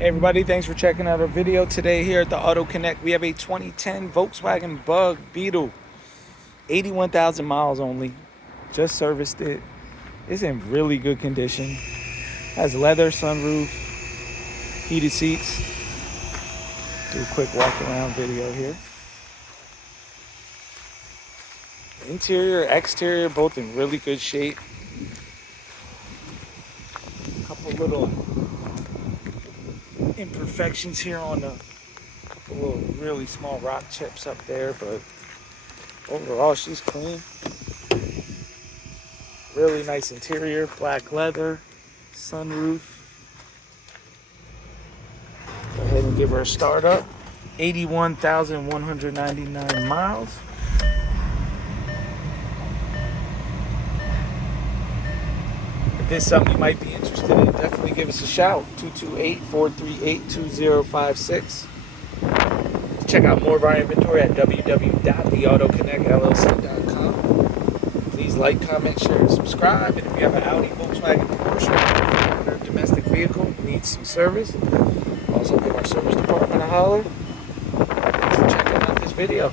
Hey everybody, thanks for checking out our video today here at the Auto Connect. We have a 2010 Volkswagen Beetle, 81,000 miles only. Just serviced it. It's in really good condition. Has leather sunroof, heated seats. Do a quick walk around video here. Interior, exterior, both in really good shape. A couple little imperfections here on the little really small rock chips up there, but overall she's clean. Really nice interior, black leather, sunroof. Go ahead and give her a start up. 81,199 miles. If this is something you might be interested in, definitely give us a shout. 228-438-2056. Check out more of our inventory at www.theautoconnectllc.com. Please like, comment, share, and subscribe. And if you have an Audi, Volkswagen, Porsche, or domestic vehicle needs some service, also give our service department a holler. Thanks for checking out this video.